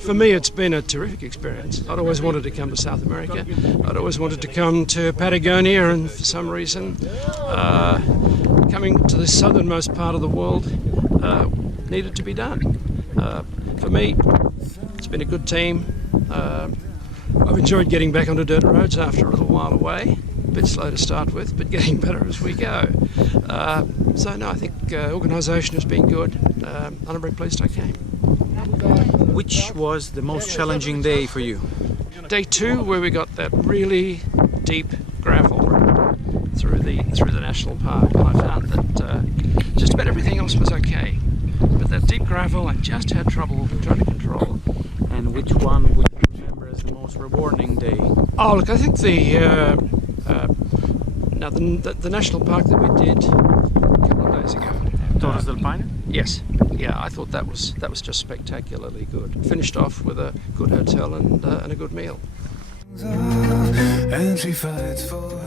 For me, it's been a terrific experience. I'd always wanted to come to South America. I'd always wanted to come to Patagonia, and for some reason, coming to the southernmost part of the world needed to be done. For me, it's been a good team. I've enjoyed getting back onto dirt roads after a little while away. A bit slow to start with, but getting better as we go. So no, I think organisation has been good, and I'm very pleased I came. Which was the most challenging day for you? Day 2, where we got that really deep gravel through the national park, and I found that just about everything else was okay, but that deep gravel I just had trouble trying to control. And which one would you remember as the most rewarding day? Oh, look, I think the national park that we did a couple of days ago. Torres del Paine? Yes. Yeah, I thought that was just spectacularly good. Finished off with a good hotel and a good meal. And she fights for